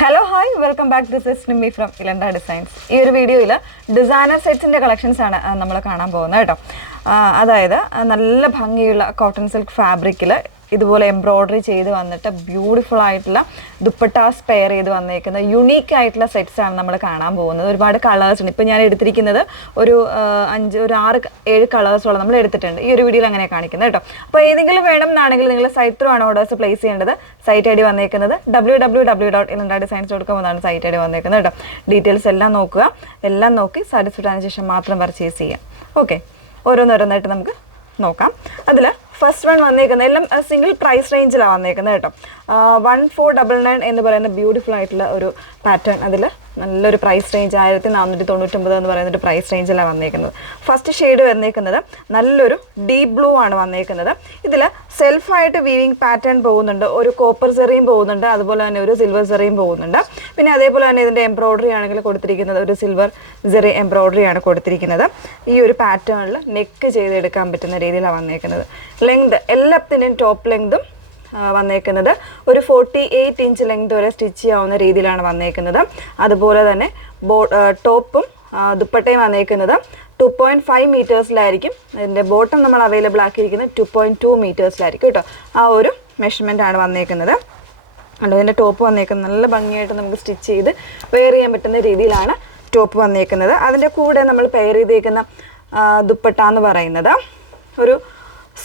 Hello, hi, welcome back. This is Nimmi from Ilanda Designs. ഈ ഒരു വീഡിയോയിൽ designer സെറ്റ്സിൻ്റെ collections ആണ് നമ്മൾ കാണാൻ പോകുന്നത് കേട്ടോ. അതായത് നല്ല ഭംഗിയുള്ള കോട്ടൺ സിൽക്ക് ഫാബ്രിക്കിൽ ഇതുപോലെ എംബ്രോയ്ഡറി ചെയ്ത് വന്നിട്ട് ബ്യൂട്ടിഫുൾ ആയിട്ടുള്ള ദുപ്പട്ടാസ് പെയർ ചെയ്ത് വന്നേക്കുന്ന യുണീക്ക് ആയിട്ടുള്ള സെറ്റ്സ് ആണ് നമ്മൾ കാണാൻ പോകുന്നത്. ഒരുപാട് കളേഴ്സ് ഉണ്ട്. ഇപ്പോൾ ഞാൻ എടുത്തിരിക്കുന്നത് ഒരു 6-7 കളേഴ്സോളം നമ്മൾ എടുത്തിട്ടുണ്ട്. ഈ ഒരു വീഡിയോയിൽ അങ്ങനെ കാണിക്കുന്നത് കേട്ടോ. അപ്പോൾ ഏതെങ്കിലും വേണം എന്നാണെങ്കിൽ നിങ്ങൾ സൈറ്റ് ത്രൂ ആണ് ഓർഡേഴ്സ് പ്ലേസ് ചെയ്യേണ്ടത്. സൈറ്റ് ഐ ഡി വന്നേക്കുന്നത് www.ilandadesigns.com എന്നാണ് സൈറ്റ് ഐ ഡി വന്നേക്കുന്നത് കേട്ടോ. ഡീറ്റെയിൽസ് എല്ലാം നോക്കുക. എല്ലാം നോക്കി സാറ്റിസ്ഫൈഡ് ആയതിനു ശേഷം മാത്രം പർച്ചേസ് ചെയ്യാം. ഓക്കെ, ഓരോന്നോരോന്നായിട്ട് നമുക്ക് നോക്കാം. അതിൽ ഫസ്റ്റ് വൺ വന്നേക്കുന്നത് എല്ലാം സിംഗിൾ പ്രൈസ് റേഞ്ചിലാണ് വന്നേക്കുന്നത് കേട്ടോ. 1499 എന്ന് പറയുന്ന ബ്യൂട്ടിഫുൾ ആയിട്ടുള്ള ഒരു പാറ്റേൺ. അതിൽ നല്ലൊരു പ്രൈസ് റേഞ്ച് 1499 എന്ന് പറയുന്നൊരു പ്രൈസ് റേഞ്ചിലാണ് വന്നേക്കുന്നത്. ഫസ്റ്റ് ഷെയ്ഡ് വന്നേക്കുന്നത് നല്ലൊരു ഡീപ്പ് ബ്ലൂ ആണ് വന്നേക്കുന്നത്. ഇതിൽ സെൽഫായിട്ട് വീവിങ് പാറ്റേൺ പോകുന്നുണ്ട്, ഒരു കോപ്പർ സെറിയും പോകുന്നുണ്ട്, അതുപോലെ തന്നെ ഒരു സിൽവർ സെറിയും പോകുന്നുണ്ട്. പിന്നെ അതേപോലെ തന്നെ ഇതിൻ്റെ എംബ്രോയ്ഡറി ആണെങ്കിൽ കൊടുത്തിരിക്കുന്നത് ഒരു സിൽവർ സെറി എംബ്രോയ്ഡറി ആണ് കൊടുത്തിരിക്കുന്നത്. ഈ ഒരു പാറ്റേണിൽ നെക്ക് ചെയ്തെടുക്കാൻ പറ്റുന്ന രീതിയിലാണ് വന്നേക്കുന്നത്. ലെങ്ത് എല്ലാത്തിൻ്റെയും ടോപ്പ് ലെങ്തും വന്നേക്കുന്നത് ഒരു 48 ഇഞ്ച് ലെങ്ത് വരെ സ്റ്റിച്ച് ചെയ്യാവുന്ന രീതിയിലാണ് വന്നേക്കുന്നത്. അതുപോലെ തന്നെ ടോപ്പും ദുപ്പട്ടയും വന്നേക്കുന്നത് 2.5 മീറ്റേഴ്സിലായിരിക്കും. ഇതിൻ്റെ ബോട്ടം നമ്മൾ അവൈലബിൾ ആക്കിയിരിക്കുന്നത് 2.2 മീറ്റേഴ്സിലായിരിക്കും കേട്ടോ. ആ ഒരു മെഷർമെൻ്റ് ആണ് വന്നേക്കുന്നത്. അതുകൊണ്ട് ഇതിൻ്റെ ടോപ്പ് വന്നേക്കുന്നത് നല്ല ഭംഗിയായിട്ട് നമുക്ക് സ്റ്റിച്ച് ചെയ്ത് വെയർ ചെയ്യാൻ പറ്റുന്ന രീതിയിലാണ് ടോപ്പ് വന്നേക്കുന്നത്. അതിൻ്റെ കൂടെ നമ്മൾ പെയർ ചെയ്തേക്കുന്ന ദുപ്പട്ട എന്ന് പറയുന്നത് ഒരു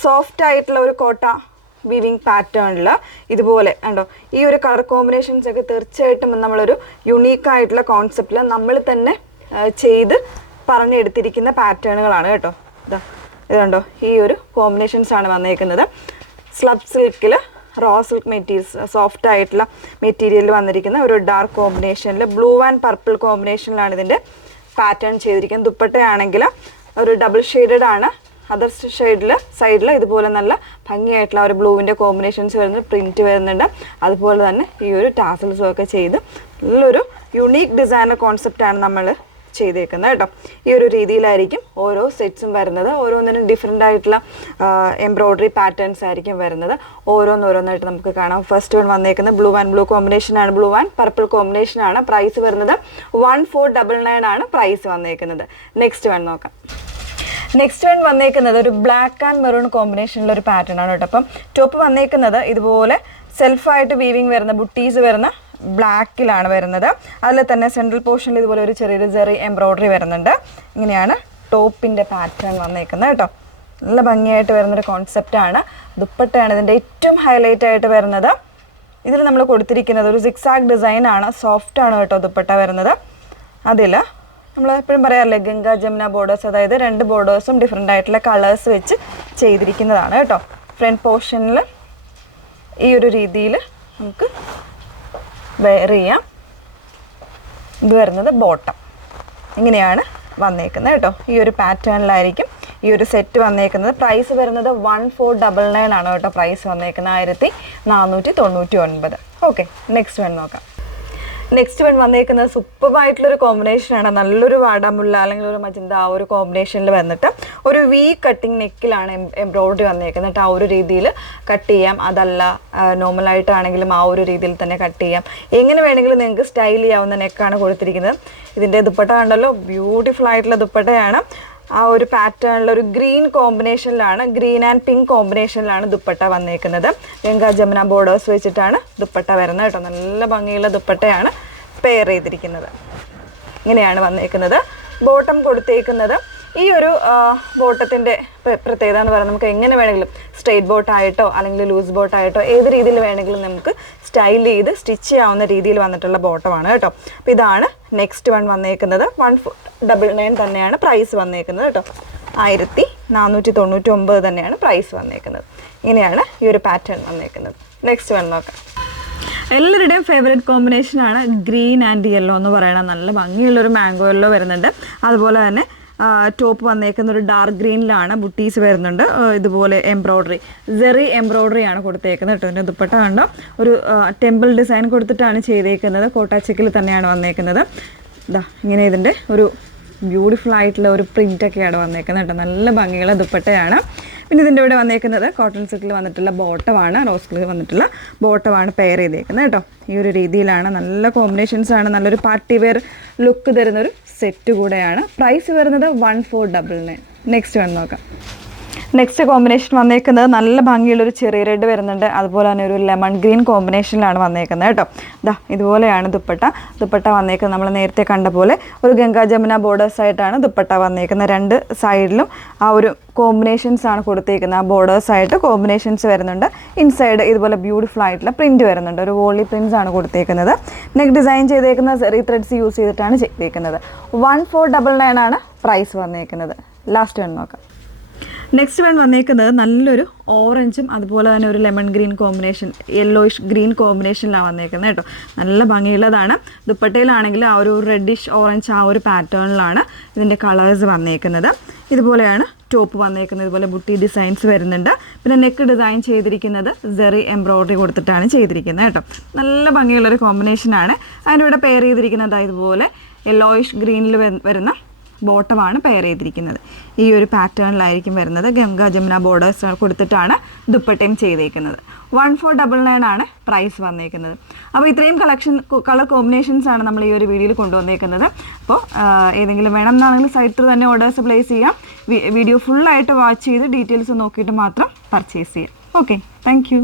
സോഫ്റ്റ് ആയിട്ടുള്ള ഒരു കോട്ട വീവിങ് പാറ്റേണിൽ ഇതുപോലെ ഉണ്ടോ. ഈ ഒരു കളർ കോമ്പിനേഷൻസ് ഒക്കെ തീർച്ചയായിട്ടും നമ്മളൊരു യുണീക്കായിട്ടുള്ള കോൺസെപ്റ്റിൽ നമ്മൾ തന്നെ ചെയ്ത് പറഞ്ഞെടുത്തിരിക്കുന്ന പാറ്റേണുകളാണ് കേട്ടോ. ഇതുണ്ടോ, ഈ ഒരു കോമ്പിനേഷൻസ് ആണ് വന്നേക്കുന്നത്. സ്ലബ് സിൽക്കിൽ റോ സിൽക്ക് മെറ്റീരിയൽസ് സോഫ്റ്റ് ആയിട്ടുള്ള മെറ്റീരിയലിൽ വന്നിരിക്കുന്ന ഒരു ഡാർക്ക് കോമ്പിനേഷനിൽ ബ്ലൂ ആൻഡ് പർപ്പിൾ കോമ്പിനേഷനിലാണ് ഇതിൻ്റെ പാറ്റേൺ ചെയ്തിരിക്കുന്നത്. ദുപ്പട്ടയാണെങ്കിൽ ഒരു ഡബിൾ ഷെയ്ഡഡ് ആണ്. അതർ സൈഡിൽ ഇതുപോലെ നല്ല ഭംഗിയായിട്ടുള്ള ഒരു ബ്ലൂവിൻ്റെ കോമ്പിനേഷൻസ് വരുന്നുണ്ട്, പ്രിൻറ്റ് വരുന്നുണ്ട്. അതുപോലെ തന്നെ ഈ ഒരു ടാസൽസും ഒക്കെ ചെയ്ത് നല്ലൊരു യുണീക്ക് ഡിസൈനർ കോൺസെപ്റ്റാണ് നമ്മൾ ചെയ്തേക്കുന്നത് കേട്ടോ. ഈ ഒരു രീതിയിലായിരിക്കും ഓരോ സെറ്റ്സും വരുന്നത്. ഓരോന്നിനും ഡിഫറെൻ്റ് ആയിട്ടുള്ള എംബ്രോയ്ഡറി പാറ്റേൺസ് ആയിരിക്കും വരുന്നത്. ഓരോന്നോരോന്നായിട്ട് നമുക്ക് കാണാം. ഫസ്റ്റ് വൺ വന്നേക്കുന്നത് ബ്ലൂ ആൻഡ് ബ്ലൂ കോമ്പിനേഷനാണ്, ബ്ലൂ ആൻഡ് പർപ്പിൾ കോമ്പിനേഷനാണ്. പ്രൈസ് വരുന്നത് 1499 ആണ് പ്രൈസ് വന്നേക്കുന്നത്. നെക്സ്റ്റ് വൺ നോക്കാം. നെക്സ്റ്റ് വൺ വന്നേക്കുന്നത് ഒരു ബ്ലാക്ക് ആൻഡ് മെറൂൺ കോമ്പിനേഷനിലൊരു പാറ്റേൺ ആണ് കേട്ടോ. അപ്പം ടോപ്പ് വന്നേക്കുന്നത് ഇതുപോലെ സെൽഫായിട്ട് വീവിങ് വരുന്ന ബുട്ടീസ് വരുന്ന ബ്ലാക്കിലാണ് വരുന്നത്. അതിൽ തന്നെ സെൻട്രൽ പോർഷനിൽ ഇതുപോലെ ഒരു ചെറിയൊരു ജെറി എംബ്രോയ്ഡറി വരുന്നുണ്ട്. ഇങ്ങനെയാണ് ടോപ്പിൻ്റെ പാറ്റേൺ വന്നേക്കുന്നത് കേട്ടോ. നല്ല ഭംഗിയായിട്ട് വരുന്നൊരു കോൺസെപ്റ്റാണ്. ദുപ്പട്ടയാണ് ഇതിൻ്റെ ഏറ്റവും ഹൈലൈറ്റ് ആയിട്ട് വരുന്നത്. ഇതിൽ നമ്മൾ കൊടുത്തിരിക്കുന്നത് ഒരു സിക്സാഗ് ഡിസൈനാണ്. സോഫ്റ്റാണ് കേട്ടോ ദുപ്പട്ട വരുന്നത്. അതിൽ നമ്മൾ എപ്പോഴും പറയാറില്ലേ ഗംഗ ജമുന ബോർഡേഴ്സ്, അതായത് 2 ബോർഡേഴ്സും ഡിഫറെൻ്റ് ആയിട്ടുള്ള കളേഴ്സ് വെച്ച് ചെയ്തിരിക്കുന്നതാണ് കേട്ടോ. ഫ്രണ്ട് പോർഷനിൽ ഈ ഒരു രീതിയിൽ നമുക്ക് വെയർ ചെയ്യാം. ഇത് വരുന്നത് ബോട്ടം ഇങ്ങനെയാണ് വന്നേക്കുന്നത് കേട്ടോ. ഈ ഒരു പാറ്റേണിലായിരിക്കും ഈ ഒരു സെറ്റ് വന്നേക്കുന്നത്. പ്രൈസ് വരുന്നത് 1499 ആണ് കേട്ടോ. പ്രൈസ് വന്നേക്കുന്നത് 1499. ഓക്കെ, നെക്സ്റ്റ് വൺ നോക്കാം. നെക്സ്റ്റ് വൺ വന്നേക്കുന്നത് സൂപ്പറായിട്ടുള്ളൊരു കോമ്പിനേഷനാണ്. നല്ലൊരു വാടാമുല്ല അല്ലെങ്കിൽ ഒരു മജന്ത ആ ഒരു കോമ്പിനേഷനിൽ വന്നിട്ട് ഒരു വി കട്ടിങ് നെക്കിലാണ് എംബ്രോയ്ഡറി വന്നേക്കുന്നത്. ആ ഒരു രീതിയിൽ കട്ട് ചെയ്യാം. അതല്ല നോർമലായിട്ടാണെങ്കിലും ആ ഒരു രീതിയിൽ തന്നെ കട്ട് ചെയ്യാം. എങ്ങനെ വേണമെങ്കിലും നിങ്ങൾക്ക് സ്റ്റൈൽ ചെയ്യാവുന്ന നെക്കാണ് കൊടുത്തിരിക്കുന്നത്. ഇതിൻ്റെ ദുപ്പട്ട കണ്ടല്ലോ, ബ്യൂട്ടിഫുൾ ആയിട്ടുള്ള ദുപ്പട്ടയാണ്. ആ ഒരു പാറ്റേണിൽ ഒരു ഗ്രീൻ കോമ്പിനേഷനിലാണ്, ഗ്രീൻ ആൻഡ് പിങ്ക് കോമ്പിനേഷനിലാണ് ദുപ്പട്ട വന്നേക്കുന്നത്. ഗംഗ ജമുന ബോർഡേഴ്സ് വെച്ചിട്ടാണ് ദുപ്പട്ട വരുന്നത് കേട്ടോ. നല്ല ഭംഗിയുള്ള ദുപ്പട്ടയാണ് പെയർ ചെയ്തിരിക്കുന്നത്. ഇങ്ങനെയാണ് വന്നേക്കുന്നത്. ബോട്ടം കൊടുത്തേക്കുന്നത് ഈ ഒരു ബോട്ടത്തിൻ്റെ പ്രത്യേകത എന്ന് പറയുന്നത് നമുക്ക് എങ്ങനെ വേണമെങ്കിലും സ്ട്രെയിറ്റ് ബോട്ടായിട്ടോ അല്ലെങ്കിൽ ലൂസ് ബോട്ടായിട്ടോ ഏത് രീതിയിൽ വേണമെങ്കിലും നമുക്ക് സ്റ്റൈൽ ചെയ്ത് സ്റ്റിച്ച് ചെയ്യാവുന്ന രീതിയിൽ വന്നിട്ടുള്ള ബോട്ടമാണ് കേട്ടോ. അപ്പോൾ ഇതാണ് നെക്സ്റ്റ് വൺ വന്നേക്കുന്നത്. 1499 തന്നെയാണ് പ്രൈസ് വന്നേക്കുന്നത് കേട്ടോ. 1499 തന്നെയാണ് പ്രൈസ് വന്നേക്കുന്നത്. ഇങ്ങനെയാണ് ഈ ഒരു പാറ്റേൺ വന്നേക്കുന്നത്. നെക്സ്റ്റ് വൺ നോക്കാം. എല്ലാവരുടെയും ഫേവറേറ്റ് കോമ്പിനേഷനാണ് ഗ്രീൻ ആൻഡ് യെല്ലോ എന്ന് പറയുന്നത്. നല്ല ഭംഗിയുള്ളൊരു മാംഗോ യെല്ലോ വരുന്നുണ്ട്. അതുപോലെ തന്നെ ടോപ്പ് വന്നേക്കുന്ന ഒരു ഡാർക്ക് ഗ്രീനിലാണ് ബുട്ടീസ് വരുന്നുണ്ട്. ഇതുപോലെ എംബ്രോയ്ഡറി ജെറി എംബ്രോയ്ഡറി ആണ് കൊടുത്തേക്കുന്നത് കേട്ടോ. ഇതിൻ്റെ ദുപ്പട്ട കണ്ടോ, ഒരു ടെമ്പിൾ ഡിസൈൻ കൊടുത്തിട്ടാണ് ചെയ്തേക്കുന്നത്. കോട്ടാച്ചക്കിൽ തന്നെയാണ് വന്നേക്കുന്നത്. ഇങ്ങനെ ഇതിൻ്റെ ഒരു ബ്യൂട്ടിഫുൾ ആയിട്ടുള്ള ഒരു പ്രിൻ്റൊക്കെയാണ് വന്നേക്കുന്നത് കേട്ടോ. നല്ല ഭംഗിയുള്ള ദുപ്പട്ടയാണ്. പിന്നെ ഇതിൻ്റെ ഇവിടെ വന്നേക്കുന്നത് കോട്ടൺ സിൽക്കിൽ വന്നിട്ടുള്ള ബോട്ടമാണ്, റോസ് കളറിൽ വന്നിട്ടുള്ള ബോട്ടമാണ് പെയർ ചെയ്തേക്കുന്നത് കേട്ടോ. ഈ ഒരു രീതിയിലാണ്, നല്ല കോമ്പിനേഷൻസാണ്, നല്ലൊരു പാർട്ടി വെയർ ലുക്ക് തരുന്നൊരു സെറ്റ് കൂടെയാണ്. പ്രൈസ് വരുന്നത് 1499. നെക്സ്റ്റ് വന്ന് നോക്കാം. നെക്സ്റ്റ് കോമ്പിനേഷൻ വന്നേക്കുന്നത് നല്ല ഭംഗിയുള്ളൊരു ചെറിയ റെഡ് വരുന്നുണ്ട്, അതുപോലെ തന്നെ ഒരു ലെമൺ ഗ്രീൻ കോമ്പിനേഷനിലാണ് വന്നേക്കുന്നത് കേട്ടോ. ഇതുപോലെയാണ് ദുപ്പട്ട വന്നേക്കുന്നത്. നമ്മൾ നേരത്തെ കണ്ട പോലെ ഒരു ഗംഗാ ജമുന ബോർഡേഴ്സ് ആയിട്ടാണ് ദുപ്പട്ട വന്നേക്കുന്നത്. രണ്ട് സൈഡിലും ആ ഒരു കോമ്പിനേഷൻസ് ആണ് കൊടുത്തേക്കുന്നത്. ആ ബോർഡേഴ്സ് ആയിട്ട് കോമ്പിനേഷൻസ് വരുന്നുണ്ട്. ഇൻസൈഡ് ഇതുപോലെ ബ്യൂട്ടിഫുൾ ആയിട്ടുള്ള പ്രിൻറ്റ് വരുന്നുണ്ട്, ഒരു വോളി പ്രിൻറ്റ്സ് ആണ് കൊടുത്തേക്കുന്നത്. നെക്ക് ഡിസൈൻ ചെയ്തേക്കുന്ന സെറി ത്രെഡ്സ് യൂസ് ചെയ്തിട്ടാണ് ചെയ്തേക്കുന്നത്. 1499 ആണ് പ്രൈസ് വന്നേക്കുന്നത്. ലാസ്റ്റ് വൺ നോക്കാം. നെക്സ്റ്റ് വൺ വന്നേക്കുന്നത് നല്ലൊരു ഓറഞ്ചും അതുപോലെ തന്നെ ഒരു lemon green combination, yellowish green കോമ്പിനേഷനിലാണ് വന്നേക്കുന്നത് കേട്ടോ. നല്ല ഭംഗിയുള്ളതാണ്. ദുപ്പട്ടയിലാണെങ്കിൽ ആ ഒരു റെഡിഷ് ഓറഞ്ച് ആ ഒരു പാറ്റേണിലാണ് ഇതിൻ്റെ കളേഴ്സ് വന്നേക്കുന്നത്. ഇതുപോലെയാണ് ടോപ്പ് വന്നേക്കുന്നത്. ഇതുപോലെ ബുട്ടി ഡിസൈൻസ് വരുന്നുണ്ട്. പിന്നെ നെക്ക് ഡിസൈൻ ചെയ്തിരിക്കുന്നത് സെറി എംബ്രോയ്ഡറി കൊടുത്തിട്ടാണ് ചെയ്തിരിക്കുന്നത് കേട്ടോ. നല്ല ഭംഗിയുള്ളൊരു കോമ്പിനേഷനാണ്. അതിൻ്റെ ഇവിടെ പെയർ ചെയ്തിരിക്കുന്നത് ഇതുപോലെ യെല്ലോയിഷ് ഗ്രീനിൽ വരുന്ന ബോട്ടമാണ് പെയർ ചെയ്തിരിക്കുന്നത്. ഈ ഒരു പാറ്റേണിലായിരിക്കും വരുന്നത്. ഗംഗാ ജമുന ബോർഡേഴ്സ് കൊടുത്തിട്ടാണ് ദുപ്പട്ടയും ചെയ്തേക്കുന്നത്. 1499 ആണ് പ്രൈസ് വന്നേക്കുന്നത്. അപ്പോൾ ഇത്രയും കളർ കോമ്പിനേഷൻസ് ആണ് നമ്മൾ ഈ ഒരു വീഡിയോയിൽ കൊണ്ടുവന്നേക്കുന്നത്. അപ്പോൾ ഏതെങ്കിലും വേണം എന്നാണെങ്കിൽ സൈറ്റ് ത്രൂ തന്നെ ഓർഡേഴ്സ് പ്ലേസ് ചെയ്യാം. വീഡിയോ ഫുള്ളായിട്ട് വാച്ച് ചെയ്ത് ഡീറ്റെയിൽസ് നോക്കിയിട്ട് മാത്രം പർച്ചേസ് ചെയ്യാം. Okay, thank you.